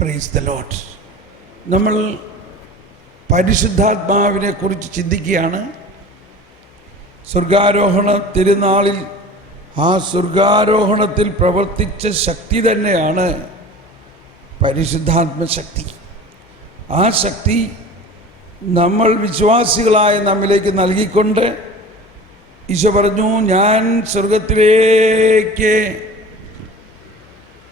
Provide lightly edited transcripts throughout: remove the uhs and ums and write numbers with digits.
Praise the Lord. നമ്മൾ പരിശുദ്ധാത്മാവിനെ കുറിച്ച് ചിന്തിക്കുകയാണ്. സ്വർഗാരോഹണ തിരുനാളിൽ ആ സ്വർഗാരോഹണത്തിൽ പ്രവർത്തിച്ച ശക്തി തന്നെയാണ് പരിശുദ്ധാത്മശക്തി. ആ ശക്തി നമ്മൾ വിശ്വാസികളായ നമ്മിലേക്ക് നൽകിക്കൊണ്ട് ഈശോ പറഞ്ഞു, ഞാൻ സ്വർഗത്തിലേക്ക്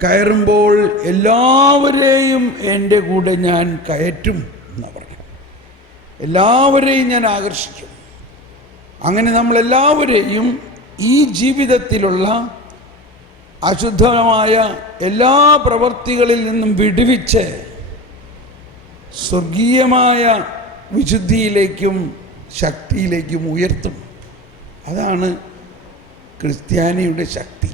കയറുമ്പോൾ എല്ലാവരെയും എൻ്റെ കൂടെ ഞാൻ കയറ്റും എന്നാണ് പറഞ്ഞു. എല്ലാവരെയും ഞാൻ ആകർഷിക്കും. അങ്ങനെ നമ്മളെല്ലാവരെയും ഈ ജീവിതത്തിലുള്ള അശുദ്ധമായ എല്ലാ പ്രവൃത്തികളിൽ നിന്നും വിടുവിച്ച് സ്വർഗീയമായ വിശുദ്ധിയിലേക്കും ശക്തിയിലേക്കും ഉയർത്തും. അതാണ് ക്രിസ്ത്യാനിയുടെ ശക്തി.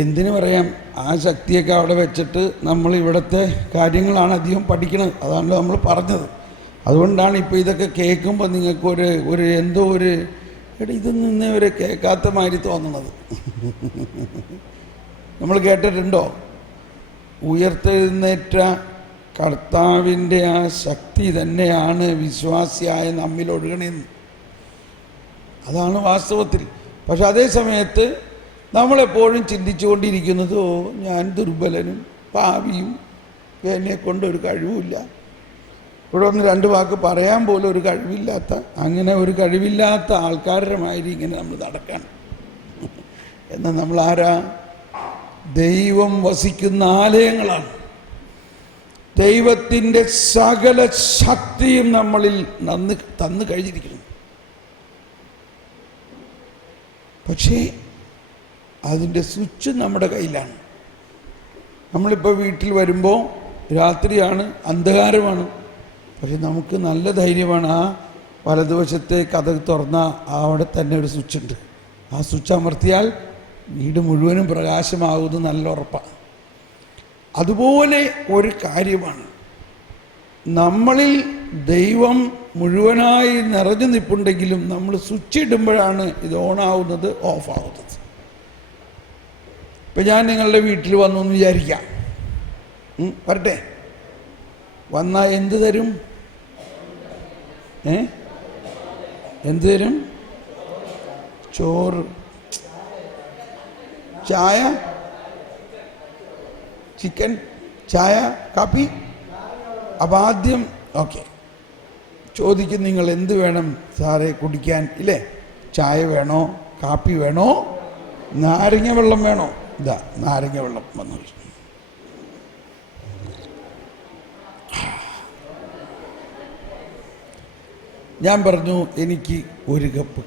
എന്തിനു പറയാം, ആ ശക്തിയൊക്കെ അവിടെ വെച്ചിട്ട് നമ്മൾ ഇവിടുത്തെ കാര്യങ്ങളാണ് അധികം പഠിക്കുന്നത്. അതാണല്ലോ നമ്മൾ പറഞ്ഞത്. അതുകൊണ്ടാണ് ഇപ്പോൾ ഇതൊക്കെ കേൾക്കുമ്പോൾ നിങ്ങൾക്ക് എന്തോ ഇതൊന്നും ഇന്നേ വരെ കേൾക്കാത്ത മാതിരി തോന്നണത്. നമ്മൾ കേട്ടിട്ടുണ്ടോ? ഉയർത്തെഴുന്നേറ്റ കർത്താവിൻ്റെ ആ ശക്തി തന്നെയാണ് വിശ്വാസിയായ നമ്മിലൊഴുകണമെന്ന്. അതാണ് വാസ്തവത്തിൽ. പക്ഷെ അതേ സമയത്ത് നമ്മളെപ്പോഴും ചിന്തിച്ചുകൊണ്ടിരിക്കുന്നത്, ഞാൻ ദുർബലനും പാപിയും, എന്നെക്കൊണ്ടൊരു കഴിവുമില്ല, ഇവിടെ ഒന്ന് രണ്ട് വാക്ക് പറയാൻ പോലും ഒരു കഴിവില്ലാത്ത, അങ്ങനെ ഒരു കഴിവില്ലാത്ത ആൾക്കാരുടെ മാതിരി ഇങ്ങനെ നമ്മൾ നടക്കണം. എന്നാൽ നമ്മൾ ആരാ? ദൈവം വസിക്കുന്ന ആലയങ്ങളാണ്. ദൈവത്തിൻ്റെ സകല ശക്തിയും നമ്മളിൽ തന്നു കഴിഞ്ഞിരിക്കുന്നു. പക്ഷേ അതിൻ്റെ സ്വിച്ച് നമ്മുടെ കയ്യിലാണ്. നമ്മളിപ്പോൾ വീട്ടിൽ വരുമ്പോൾ രാത്രിയാണ്, അന്ധകാരമാണ്, പക്ഷെ നമുക്ക് നല്ല ധൈര്യമാണ്. ആ വലതുവശത്തെ കതക് തുറന്നാൽ അവിടെ തന്നെ ഒരു സ്വിച്ചുണ്ട്. ആ സ്വിച്ച് അമർത്തിയാൽ വീട് മുഴുവനും പ്രകാശമാകുന്നത് നല്ല ഉറപ്പാണ്. അതുപോലെ ഒരു കാര്യമാണ്, നമ്മളിൽ ദൈവം മുഴുവനായി നിറഞ്ഞു നിൽപ്പുണ്ടെങ്കിലും നമ്മൾ സ്വിച്ച് ഇടുമ്പോഴാണ് ഇത് ഓണാവുന്നത്, ഓഫാവുന്നത്. ഇപ്പം ഞാൻ നിങ്ങളുടെ വീട്ടിൽ വന്നു എന്ന് വിചാരിക്കാം, വരട്ടെ. വന്നാൽ എന്ത് തരും? എന്ത് തരും? ചോറ്, ചായ, ചിക്കൻ, ചായ, കാപ്പി. അപ്പം ആദ്യം ചോദിക്കും, നിങ്ങൾ എന്ത് വേണം സാറേ കുടിക്കാൻ? ഇല്ലേ, ചായ വേണോ, കാപ്പി വേണോ, നാരങ്ങ വെള്ളം വേണോ? ഇതാ നാരങ്ങ വെള്ളം വന്നു. ഞാൻ പറഞ്ഞു, എനിക്ക് ഒരു കപ്പ്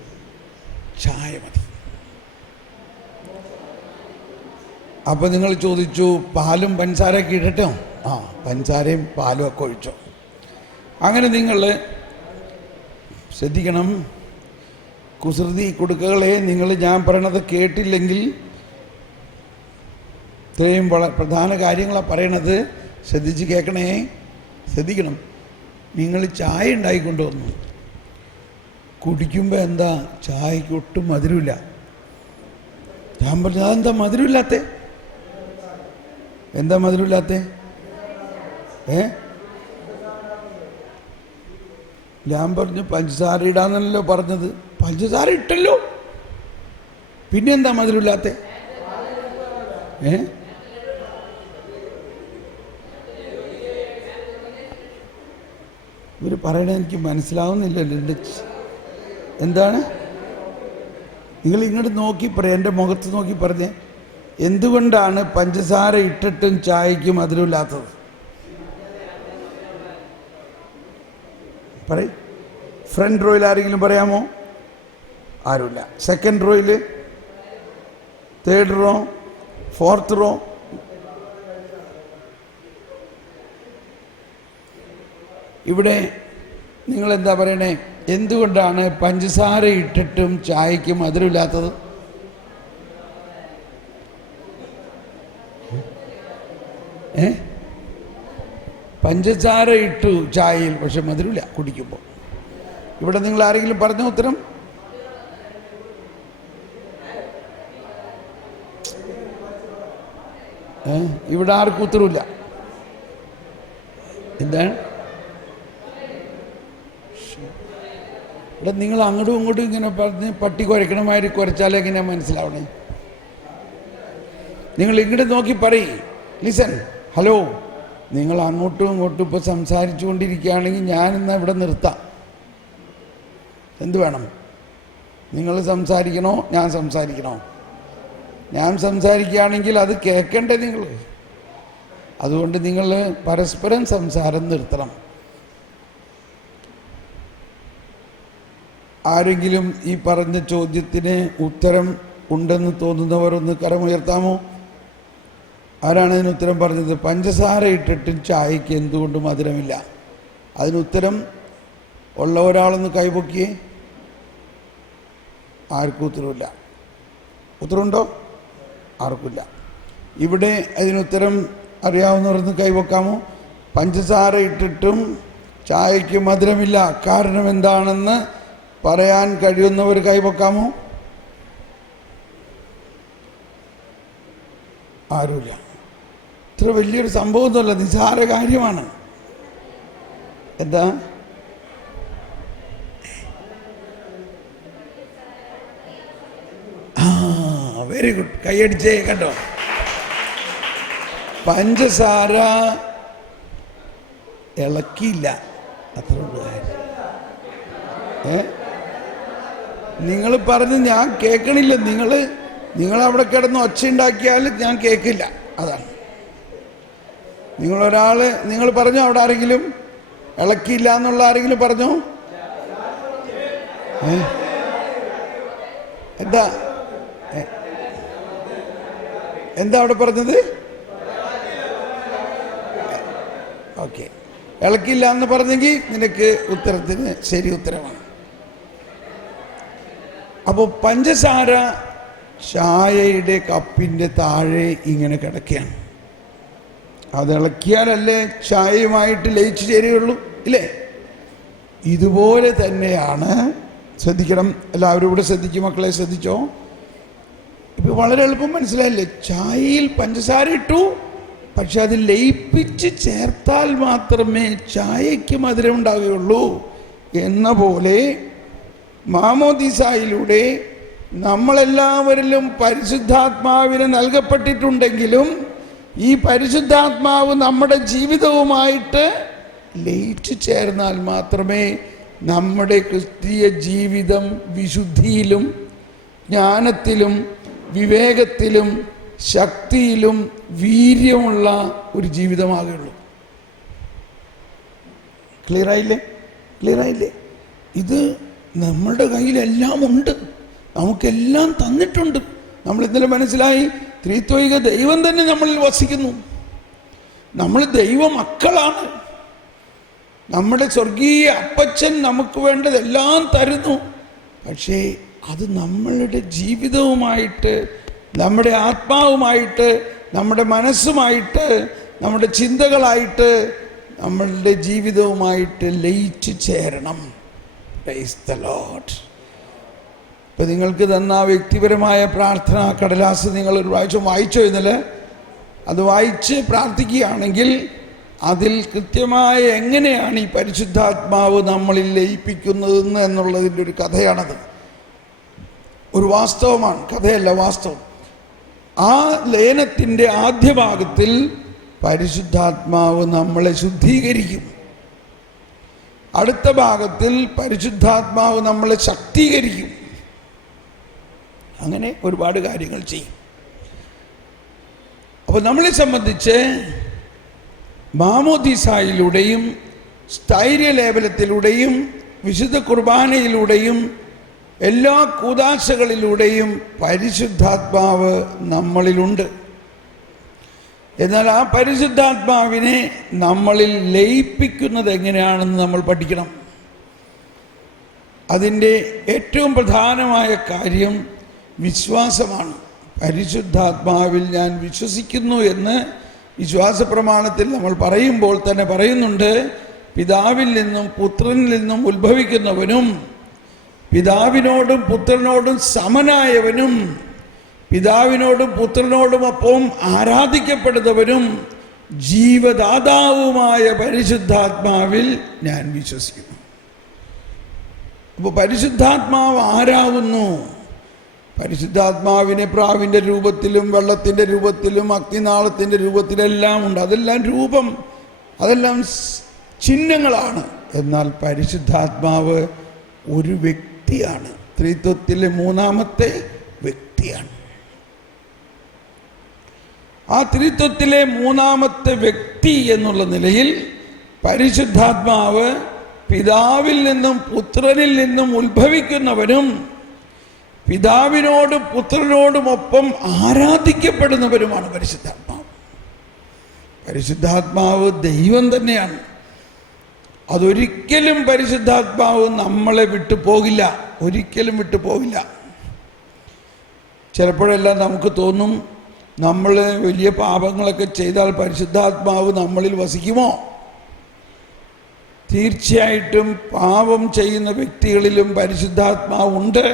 ചായ മതി. അപ്പോൾ നിങ്ങൾ ചോദിച്ചു, പാലും പഞ്ചസാരയൊക്കെ ഇടട്ടോ? പഞ്ചസാരയും പാലും ഒക്കെ ഒഴിച്ചോ. അങ്ങനെ നിങ്ങൾ ശ്രദ്ധിക്കണം, കുസൃതി കൊടുക്കകളെ, നിങ്ങൾ ഞാൻ പറയണത് കേട്ടില്ലെങ്കിൽ, ഇത്രയും പ്രധാന കാര്യങ്ങളാണ് പറയണത്, ശ്രദ്ധിച്ച് കേൾക്കണേ, ശ്രദ്ധിക്കണം. നിങ്ങൾ ചായ ഉണ്ടായിക്കൊണ്ടു വന്നു, കുടിക്കുമ്പോൾ എന്താ ചായക്ക് ഒട്ടും മധുരമില്ല. ഞാൻ പറഞ്ഞു, അതെന്താ മധുരമില്ലാത്ത? എന്താ മധുരമില്ലാത്ത? ഞാൻ പറഞ്ഞു, പഞ്ചസാര ഇടാന്നല്ലോ പറഞ്ഞത്. പഞ്ചസാര ഇട്ടല്ലോ, പിന്നെന്താ മധുരമില്ലാത്ത? ഇവർ പറയണത് എനിക്ക് മനസ്സിലാവുന്നില്ലല്ലോ. എന്താണ്? നിങ്ങൾ ഇങ്ങോട്ട് നോക്കി പറയാം, എൻ്റെ മുഖത്ത് നോക്കി പറഞ്ഞേ, എന്തുകൊണ്ടാണ് പഞ്ചസാര ഇട്ടിട്ടും ചായക്ക് മധുരമില്ലാത്തത്? പറയും. ഫ്രണ്ട് റോയിൽ ആരെങ്കിലും പറയാമോ? ആരുമില്ല. സെക്കൻഡ് റോയിൽ, തേർഡ് റോ, ഫോർത്ത് റോ. ഇവിടെ നിങ്ങളെന്താ പറയണേ? എന്തുകൊണ്ടാണ് പഞ്ചസാര ഇട്ടിട്ടും ചായക്ക് മധുരമില്ലാത്തത്? പഞ്ചസാര ഇട്ടു ചായയിൽ, പക്ഷെ മധുരമില്ല കുടിക്കുമ്പോൾ. ഇവിടെ നിങ്ങൾ ആരെങ്കിലും പറഞ്ഞ ഉത്തരം? ഇവിടെ ആർക്കും ഉത്തരവില്ല. എന്താണ് ഇവിടെ നിങ്ങൾ അങ്ങോട്ടും ഇങ്ങോട്ടും ഇങ്ങനെ പറഞ്ഞ് പട്ടി കുരയ്ക്കണമാതിരി കുരച്ചാലേ എങ്ങനെയാ മനസ്സിലാവണേ? നിങ്ങൾ ഇങ്ങോട്ട് നോക്കി പറയും, ലിസൺ, ഹലോ. നിങ്ങൾ അങ്ങോട്ടും ഇങ്ങോട്ടും ഇപ്പോൾ സംസാരിച്ചു കൊണ്ടിരിക്കുകയാണെങ്കിൽ ഞാനിന്ന് ഇവിടെ നിർത്താം. എന്ത് വേണം? നിങ്ങൾ സംസാരിക്കണോ ഞാൻ സംസാരിക്കണോ? ഞാൻ സംസാരിക്കുകയാണെങ്കിൽ അത് കേൾക്കണ്ടേ നിങ്ങൾ? അതുകൊണ്ട് നിങ്ങൾ പരസ്പരം സംസാരം നിർത്തണം. ആരെങ്കിലും ഈ പറഞ്ഞ ചോദ്യത്തിന് ഉത്തരം ഉണ്ടെന്ന് തോന്നുന്നവർ ഒന്ന് കരമുയർത്താമോ? ആരാണ് അതിന് ഉത്തരം പറഞ്ഞത്? പഞ്ചസാര ഇട്ടിട്ടും ചായയ്ക്ക് എന്തുകൊണ്ട് മധുരമില്ല? അതിനുത്തരം ഉള്ള ഒരാളൊന്ന് കൈപൊക്കിയേ. ആർക്കും ഉത്തരവില്ല. ഉത്തരവുണ്ടോ? ആർക്കില്ല. ഇവിടെ അതിനുത്തരം അറിയാവുന്നവരൊന്ന് കൈവെക്കാമോ? പഞ്ചസാര ഇട്ടിട്ടും ചായയ്ക്ക് മധുരമില്ല, കാരണം എന്താണെന്ന് പറയാൻ കഴിയുന്നവർ കൈവെക്കാമോ? ആരുമില്ല. ഇത്ര വലിയൊരു സംഭവമൊന്നുമല്ല, നിസ്സാര കാര്യമാണ്. എന്താ? വെരി ഗുഡ്, കൈയടിച്ചേ. കണ്ടോ, പഞ്ചസാര ഇളക്കിയില്ല, അത്ര നിങ്ങൾ പറഞ്ഞ് ഞാൻ കേൾക്കണില്ല. നിങ്ങളവിടെ കിടന്ന് ഒച്ച ഉണ്ടാക്കിയാൽ ഞാൻ കേൾക്കില്ല. അതാണ്. നിങ്ങൾ പറഞ്ഞോ? അവിടെ ആരെങ്കിലും ഇളക്കിയില്ല എന്നുള്ള ആരെങ്കിലും പറഞ്ഞോ? എന്താ അവിടെ പറഞ്ഞത്? ഓക്കെ, ഇളക്കില്ല എന്ന് പറഞ്ഞെങ്കിൽ നിനക്ക് ഉത്തരത്തിന് ശരി ഉത്തരമാണ്. അപ്പോൾ പഞ്ചസാര ചായയുടെ കപ്പിൻ്റെ താഴെ ഇങ്ങനെ കിടക്കുകയാണ്. അത് ഇളക്കിയാലല്ലേ ചായയുമായിട്ട് ലയിച്ചു ചേരുകയുള്ളൂ, ഇല്ലേ? ഇതുപോലെ തന്നെയാണ്. ശ്രദ്ധിക്കണം, എല്ലാവരും ഇവിടെ ശ്രദ്ധിക്കും. മക്കളെ ശ്രദ്ധിച്ചോ? ഇപ്പം വളരെ എളുപ്പം മനസ്സിലായില്ലേ? ചായയിൽ പഞ്ചസാര ഇട്ടു, പക്ഷെ അത് ലയിപ്പിച്ച് ചേർത്താൽ മാത്രമേ ചായയ്ക്ക് മധുരം ഉണ്ടാവുകയുള്ളൂ. എന്ന പോലെ മാമോദീസായിലൂടെ നമ്മളെല്ലാവരിലും പരിശുദ്ധാത്മാവിന് നൽകപ്പെട്ടിട്ടുണ്ടെങ്കിലും ഈ പരിശുദ്ധാത്മാവ് നമ്മുടെ ജീവിതവുമായിട്ട് ലയിച്ചു ചേർന്നാൽ മാത്രമേ നമ്മുടെ ക്രിസ്തീയ ജീവിതം വിശുദ്ധിയിലും ജ്ഞാനത്തിലും വിവേകത്തിലും ശക്തിയിലും വീര്യമുള്ള ഒരു ജീവിതമാകുള്ളൂ. ക്ലിയറായില്ലേ? ഇത് നമ്മളുടെ കയ്യിലെല്ലാം ഉണ്ട്, നമുക്കെല്ലാം തന്നിട്ടുണ്ട്. നമ്മൾ ഇന്നലെ മനസ്സിലായി, ത്രിത്വൈക ദൈവം തന്നെ നമ്മളിൽ വസിക്കുന്നു. നമ്മൾ ദൈവ മക്കളാണ്. നമ്മുടെ സ്വർഗീയ അപ്പച്ചൻ നമുക്ക് വേണ്ടതെല്ലാം തരുന്നു. പക്ഷേ അത് നമ്മളുടെ ജീവിതവുമായിട്ട്, നമ്മുടെ ആത്മാവുമായിട്ട്, നമ്മുടെ മനസ്സുമായിട്ട്, നമ്മുടെ ചിന്തകളായിട്ട്, നമ്മളുടെ ജീവിതവുമായിട്ട് ലയിച്ചു ചേരണം. Price the Lord. ഇപ്പം നിങ്ങൾക്ക് തന്ന വ്യക്തിപരമായ പ്രാർത്ഥനാ കടലാസ് നിങ്ങൾ ഒരു പ്രാവശ്യം വായിച്ചോ? ഇന്നലെ അത് വായിച്ച് പ്രാർത്ഥിക്കുകയാണെങ്കിൽ അതിൽ കൃത്യമായ എങ്ങനെയാണ് ഈ പരിശുദ്ധാത്മാവ് നമ്മളിൽ ലയിപ്പിക്കുന്നതെന്ന് എന്നുള്ളതിൻ്റെ ഒരു കഥയാണത്. ഒരു വാസ്തവമാണ്, കഥയല്ല, വാസ്തവം. ആ ലയനത്തിൻ്റെ ആദ്യ ഭാഗത്തിൽ പരിശുദ്ധാത്മാവ് നമ്മളെ ശുദ്ധീകരിക്കും. അടുത്ത ഭാഗത്തിൽ പരിശുദ്ധാത്മാവ് നമ്മളെ ശക്തീകരിക്കും. അങ്ങനെ ഒരുപാട് കാര്യങ്ങൾ ചെയ്യും. അപ്പോൾ നമ്മളെ സംബന്ധിച്ച് മാമോദീസായിലൂടെയും സ്ഥൈര്യലേപനത്തിലൂടെയും വിശുദ്ധ കുർബാനയിലൂടെയും എല്ലാ കൂദാശകളിലൂടെയും പരിശുദ്ധാത്മാവ് നമ്മളിലുണ്ട്. എന്നാൽ ആ പരിശുദ്ധാത്മാവിനെ നമ്മളിൽ ലയിപ്പിക്കുന്നത് എങ്ങനെയാണെന്ന് നമ്മൾ പഠിക്കണം. അതിൻ്റെ ഏറ്റവും പ്രധാനമായ കാര്യം വിശ്വാസമാണ്. പരിശുദ്ധാത്മാവിൽ ഞാൻ വിശ്വസിക്കുന്നു എന്ന് വിശ്വാസ പ്രമാണത്തിൽ നമ്മൾ പറയുമ്പോൾ തന്നെ പറയുന്നുണ്ട്, പിതാവിൽ നിന്നും പുത്രനിൽ നിന്നും ഉത്ഭവിക്കുന്നവനും പിതാവിനോടും പുത്രനോടും സമനായവനും പിതാവിനോടും പുത്രനോടുമൊപ്പം ആരാധിക്കപ്പെടുന്നവരും ജീവദാതാവുമായ പരിശുദ്ധാത്മാവിൽ ഞാൻ വിശ്വസിക്കുന്നു. അപ്പോൾ പരിശുദ്ധാത്മാവ് ആരാകുന്നു? പരിശുദ്ധാത്മാവിനെ പ്രാവിൻ്റെ രൂപത്തിലും വെള്ളത്തിൻ്റെ രൂപത്തിലും അഗ്നിനാളത്തിൻ്റെ രൂപത്തിലെല്ലാം ഉണ്ട്. അതെല്ലാം രൂപം, അതെല്ലാം ചിഹ്നങ്ങളാണ്. എന്നാൽ പരിശുദ്ധാത്മാവ് ഒരു വ്യക്തിയാണ്, ത്രിത്വത്തിലെ മൂന്നാമത്തെ വ്യക്തിയാണ്. ആ ത്രിത്വത്തിലെ മൂന്നാമത്തെ വ്യക്തി എന്നുള്ള നിലയിൽ പരിശുദ്ധാത്മാവ് പിതാവിൽ നിന്നും പുത്രനിൽ നിന്നും ഉത്ഭവിക്കുന്നവനും പിതാവിനോടും പുത്രനോടുമൊപ്പം ആരാധിക്കപ്പെടുന്നവരുമാണ് പരിശുദ്ധാത്മാവ്. പരിശുദ്ധാത്മാവ് ദൈവം തന്നെയാണ്. അതൊരിക്കലും പരിശുദ്ധാത്മാവ് നമ്മളെ വിട്ടു പോകില്ല, ഒരിക്കലും വിട്ടു പോകില്ല. ചിലപ്പോഴെല്ലാം നമുക്ക് തോന്നും, നമ്മൾ വലിയ പാപങ്ങളൊക്കെ ചെയ്താൽ പരിശുദ്ധാത്മാവ് നമ്മളിൽ വസിക്കുമോ? തീർച്ചയായിട്ടും പാപം ചെയ്യുന്ന വ്യക്തികളിലും പരിശുദ്ധാത്മാവുണ്ട്.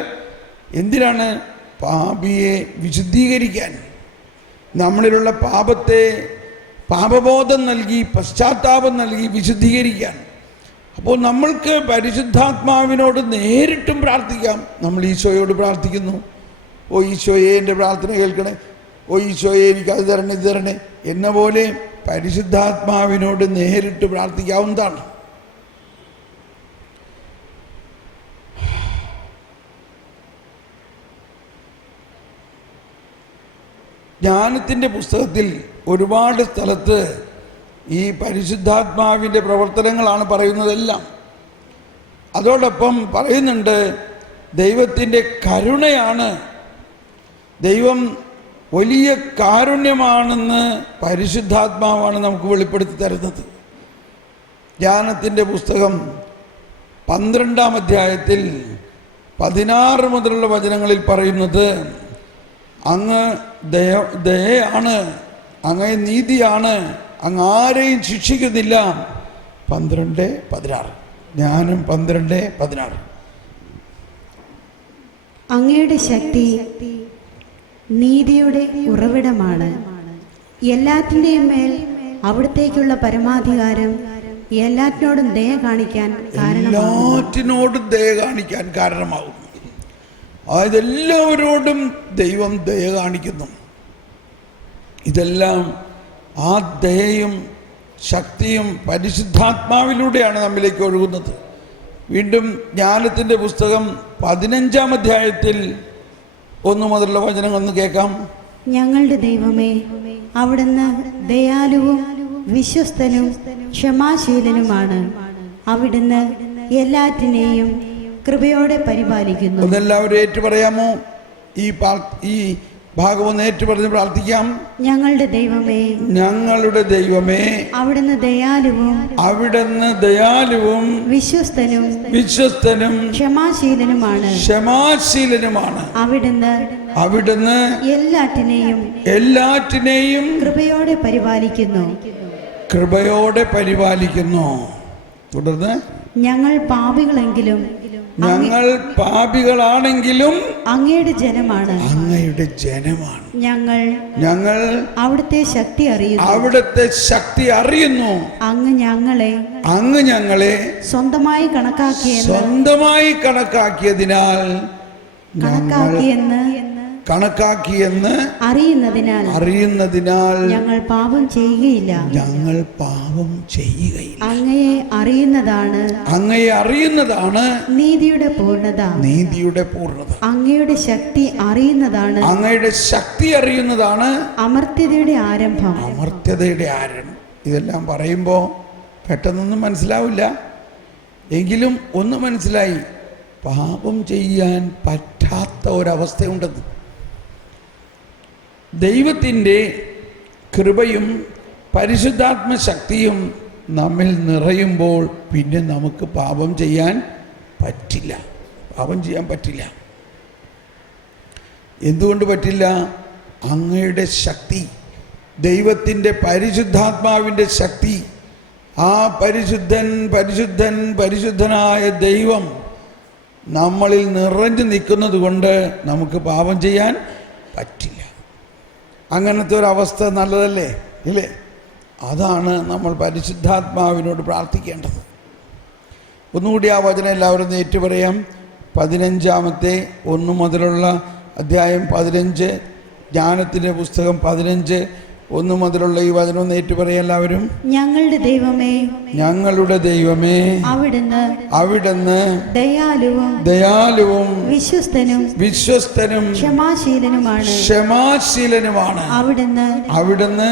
എന്തിനാണ്? പാപിയെ വിശുദ്ധീകരിക്കാൻ, നമ്മളിലുള്ള പാപത്തെ പാപബോധം നൽകി, പശ്ചാത്താപം നൽകി വിശുദ്ധീകരിക്കാൻ. അപ്പോൾ നമ്മൾക്ക് പരിശുദ്ധാത്മാവിനോട് നേരിട്ടും പ്രാർത്ഥിക്കാം. നമ്മൾ ഈശോയോട് പ്രാർത്ഥിക്കുന്നു, ഓ ഈശോയെ എൻ്റെ പ്രാർത്ഥന കേൾക്കണേ, ഓ ഈശോയെ എനിക്ക് അത് തരണേ, ഇത് തരണേ എന്ന പോലെ പരിശുദ്ധാത്മാവിനോട് നേരിട്ട് പ്രാർത്ഥിക്കാവുന്നതാണ്. ജ്ഞാനത്തിൻ്റെ പുസ്തകത്തിൽ ഒരുപാട് സ്ഥലത്ത് ഈ പരിശുദ്ധാത്മാവിൻ്റെ പ്രവർത്തനങ്ങളാണ് പറയുന്നതെല്ലാം. അതോടൊപ്പം പറയുന്നുണ്ട് ദൈവത്തിൻ്റെ കരുണയാണ്, ദൈവം വലിയ കാരുണ്യമാണെന്ന് പരിശുദ്ധാത്മാവാണ് നമുക്ക് വെളിപ്പെടുത്തി തരുന്നത്. ജ്ഞാനത്തിൻ്റെ പുസ്തകം 12-ാം അധ്യായത്തിൽ 16 മുതലുള്ള വചനങ്ങളിൽ പറയുന്നത്, അങ്ങ് ദയയാണ്, അങ്ങ് നീതിയാണ്, അങ്ങ് ആരെയും ശിക്ഷിക്കുന്നില്ല. 12:16. ജ്ഞാനം 12:16. അങ്ങയുടെ ശക്തി നീതിയുടെ ഉറവിടമാണ്. എല്ലാറ്റിൻ്റെയും മേൽ അവിടത്തേക്കുള്ള പരമാധികാരം എല്ലാറ്റിനോടും ദയ കാണിക്കാൻ കാരണമാകും. അതായത് എല്ലാവരോടും ദൈവം ദയ കാണിക്കുന്നു. ഇതെല്ലാം ആ ദയയും ശക്തിയും പരിശുദ്ധാത്മാവിലൂടെയാണ് നമ്മിലേക്ക് ഒഴുകുന്നത്. വീണ്ടും ജ്ഞാനത്തിൻ്റെ പുസ്തകം 15-ാം അധ്യായത്തിൽ 1 മുതലുള്ള വചനങ്ങൾ ഒന്ന് കേൾക്കാം. ഞങ്ങളുടെ ദൈവമേ, അവിടുന്ന് ദയാലുവും വിശ്വസ്തനും ക്ഷമാശീലനുമാണ്. അവിടുന്ന് എല്ലാറ്റിനെയും കൃപയോടെ പരിപാലിക്കുന്നു. അതെല്ലാവരും ഏറ്റു പറയാമോ? ഈ ഭാഗം ഒന്ന് ഏറ്റു പറഞ്ഞ് പ്രാർത്ഥിക്കാം. ഞങ്ങളുടെ ദൈവമേ, അവിടുന്ന് ദയാലുവും വിശ്വസ്തനും ക്ഷമാശീലനുമാണ്. അവിടുന്ന് എല്ലാറ്റിനെയും കൃപയോടെ പരിപാലിക്കുന്നു. തുടർന്ന് ഞങ്ങൾ പാപികളാണെങ്കിലും അങ്ങയുടെ ജനമാണ്. ഞങ്ങൾ അവിടുത്തെ ശക്തി അറിയുന്നു. അങ്ങ് ഞങ്ങളെ സ്വന്തമായി കണക്കാക്കിയതിനാൽ അറിയുന്നതിനാൽ ഞങ്ങൾ പാപം ചെയ്യുകയില്ല. അങ്ങയെ അറിയുന്നതാണ് നീതിയുടെ പൂർണ്ണത. അങ്ങയുടെ ശക്തി അറിയുന്നതാണ് അമർത്യതയുടെ ആരംഭം. ഇതെല്ലാം പറയുമ്പോൾ പെട്ടെന്നൊന്നും മനസ്സിലാവില്ല, എങ്കിലും ഒന്ന് മനസ്സിലായി, പാപം ചെയ്യാൻ പറ്റാത്ത ഒരവസ്ഥയുണ്ടെന്ന്. ദൈവത്തിൻ്റെ കൃപയും പരിശുദ്ധാത്മ ശക്തിയും നമ്മിൽ നിറയുമ്പോൾ പിന്നെ നമുക്ക് പാപം ചെയ്യാൻ പറ്റില്ല. എന്തുകൊണ്ട് പറ്റില്ല? അങ്ങയുടെ ശക്തി, ദൈവത്തിൻ്റെ പരിശുദ്ധാത്മാവിൻ്റെ ശക്തി, ആ പരിശുദ്ധനായ ദൈവം നമ്മളിൽ നിറഞ്ഞു നിൽക്കുന്നത് കൊണ്ട് നമുക്ക് പാപം ചെയ്യാൻ പറ്റില്ല. അങ്ങനത്തെ ഒരവസ്ഥ നല്ലതല്ലേ, ഇല്ലേ? അതാണ് നമ്മൾ പരിശുദ്ധാത്മാവിനോട് പ്രാർത്ഥിക്കേണ്ടത്. ഒന്നുകൂടി ആ വചനം എല്ലാവരും ഏറ്റു പറയാം. 15-ാമത്തെ 1 മുതലുള്ള അധ്യായം 15, ജ്ഞാനത്തിൻ്റെ പുസ്തകം 15, 1 മുതലുള്ള ഈ വചനം ഒന്ന് ഏറ്റു പറയാം എല്ലാവരും. ഞങ്ങളുടെ ദൈവമേ, ഞങ്ങളുടെ ദൈവമേ, അവിടുന്ന് ദയാലുവും വിശ്വസ്തനും ക്ഷമാശീലനുമാണ്. അവിടുന്ന്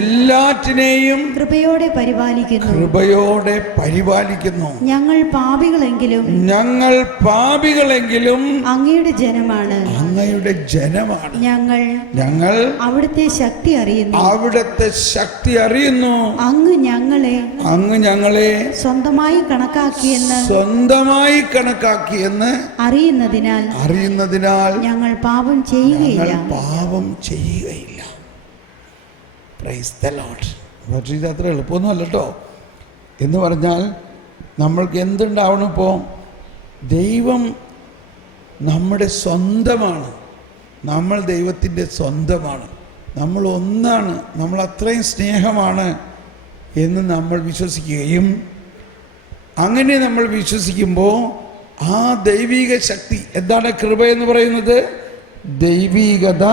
എല്ലാറ്റിനെയും കൃപയോടെ പരിപാലിക്കുന്നു. ഞങ്ങൾ പാപികളെങ്കിലും അങ്ങയുടെ ജനമാണ്. ഞങ്ങൾ അവിടുത്തെ ശക്തി അറിയുന്നു. അങ്ങ് ഞങ്ങളെ സ്വന്തമായി കണക്കാക്കിയെന്ന് അറിയുന്നതിനാൽ ഞങ്ങൾ പാപം ചെയ്യുകയില്ല. Price the Lord. പക്ഷേ ഇത് അത്ര എളുപ്പമൊന്നുമല്ല കേട്ടോ. എന്ന് പറഞ്ഞാൽ നമ്മൾക്ക് എന്തുണ്ടാവണം? ഇപ്പോൾ ദൈവം നമ്മുടെ സ്വന്തമാണ്, നമ്മൾ ദൈവത്തിൻ്റെ സ്വന്തമാണ്, നമ്മൾ ഒന്നാണ്, നമ്മൾ അത്രയും സ്നേഹമാണ് എന്ന് നമ്മൾ വിശ്വസിക്കുകയും, അങ്ങനെ നമ്മൾ വിശ്വസിക്കുമ്പോൾ ആ ദൈവിക ശക്തി എന്താണ്? കൃപ എന്ന് പറയുന്നത് ദൈവികത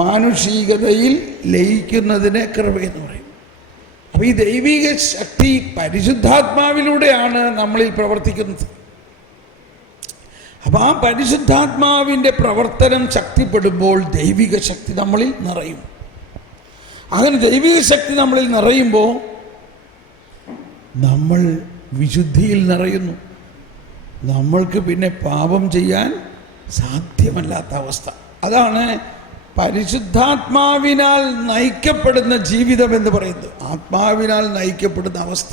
മാനുഷികതയിൽ ലയിക്കുന്നതിനെ കൃപയെന്ന് പറയും. അപ്പോൾ ഈ ദൈവിക ശക്തി പരിശുദ്ധാത്മാവിലൂടെയാണ് നമ്മളിൽ പ്രവർത്തിക്കുന്നത്. അപ്പോൾ ആ പരിശുദ്ധാത്മാവിൻ്റെ പ്രവർത്തനം ശക്തിപ്പെടുമ്പോൾ ദൈവിക ശക്തി നമ്മളിൽ നിറയും. അങ്ങനെ ദൈവിക ശക്തി നമ്മളിൽ നിറയുമ്പോൾ നമ്മൾ വിശുദ്ധിയിൽ നിറയുന്നു. നമ്മൾക്ക് പിന്നെ പാപം ചെയ്യാൻ സാധ്യമല്ലാത്ത അവസ്ഥ. അതാണ് പരിശുദ്ധാത്മാവിനാൽ നയിക്കപ്പെടുന്ന ജീവിതം എന്ന് പറയുന്നത്. ആത്മാവിനാൽ നയിക്കപ്പെടുന്ന അവസ്ഥ.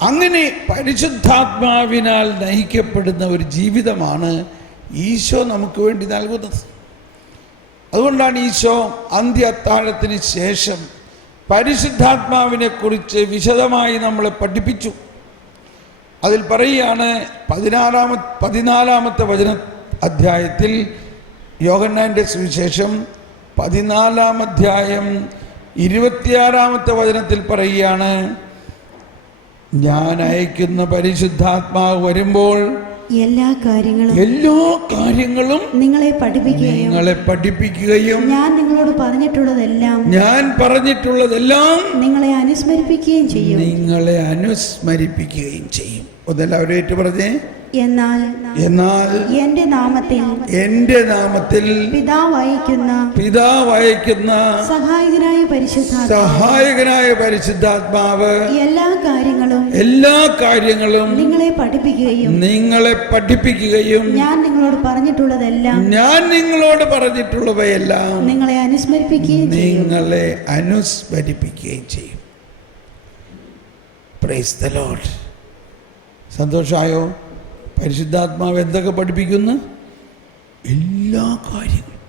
അങ്ങനെ പരിശുദ്ധാത്മാവിനാൽ നയിക്കപ്പെടുന്ന ഒരു ജീവിതമാണ് ഈശോ നമുക്ക് വേണ്ടി നൽകുന്നത്. അതുകൊണ്ടാണ് ഈശോ അന്ത്യ അത്താഴത്തിന് ശേഷം പരിശുദ്ധാത്മാവിനെ കുറിച്ച് വിശദമായി നമ്മളെ പഠിപ്പിച്ചു. അതിൽ പറയുകയാണ് 14-ാമത്തെ അധ്യായത്തിൽ യോഹന്നാൻ്റെ സുവിശേഷം 14-ാം അധ്യായം 26-ാമത്തെ വചനത്തിൽ പറയുകയാണ്, ഞാൻ അയക്കുന്ന പരിശുദ്ധാത്മാവ് വരുമ്പോൾ എല്ലാ കാര്യങ്ങളും നിങ്ങളെ പഠിപ്പിക്കുകയും ഞാൻ നിങ്ങളോട് പറഞ്ഞിട്ടുള്ളതെല്ലാം നിങ്ങളെ അനുസ്മരിപ്പിക്കുകയും ചെയ്യും. ഒന്നെല്ലാവരും ഏറ്റു പറഞ്ഞേ. എന്നാൽ എന്റെ നാമത്തിൽ പിതാവയക്കുന്ന സഹായകനായ പരിശുദ്ധാത്മാവ് എല്ലാ കാര്യങ്ങളും നിങ്ങളെ പഠിപ്പിക്കുകയും ഞാൻ നിങ്ങളോട് പറഞ്ഞിട്ടുള്ളവയെല്ലാം നിങ്ങളെ അനുസ്മരിപ്പിക്കുകയും ചെയ്യും. Praise the Lord. സന്തോഷമായോ? പരിശുദ്ധാത്മാവ് എന്തൊക്കെ പഠിപ്പിക്കുന്നു? എല്ലാ കാര്യങ്ങളും.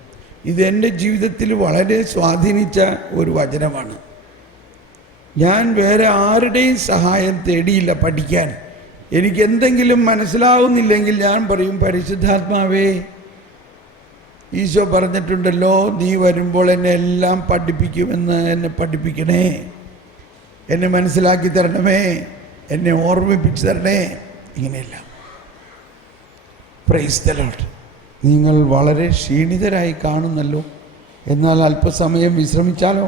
ഇതെൻ്റെ ജീവിതത്തിൽ വളരെ സ്വാധീനിച്ച ഒരു വചനമാണ്. ഞാൻ വേറെ ആരുടെയും സഹായം തേടിയില്ല പഠിക്കാൻ. എനിക്ക് എന്തെങ്കിലും മനസ്സിലാവുന്നില്ലെങ്കിൽ ഞാൻ പറയും, പരിശുദ്ധാത്മാവേ, ഈശോ പറഞ്ഞിട്ടുണ്ടല്ലോ, നീ വരുമ്പോൾ എന്നെ എല്ലാം പഠിപ്പിക്കുമെന്ന്, എന്നെ പഠിപ്പിക്കണേ, എന്നെ മനസ്സിലാക്കി തരണമേ, എന്നെ ഓർമ്മിപ്പിച്ചു തരണേ. ഇങ്ങനെയല്ല. Price the Lord. നിങ്ങൾ വളരെ ക്ഷീണിതരായി കാണുന്നല്ലോ. എന്നാൽ അല്പസമയം വിശ്രമിച്ചാലോ?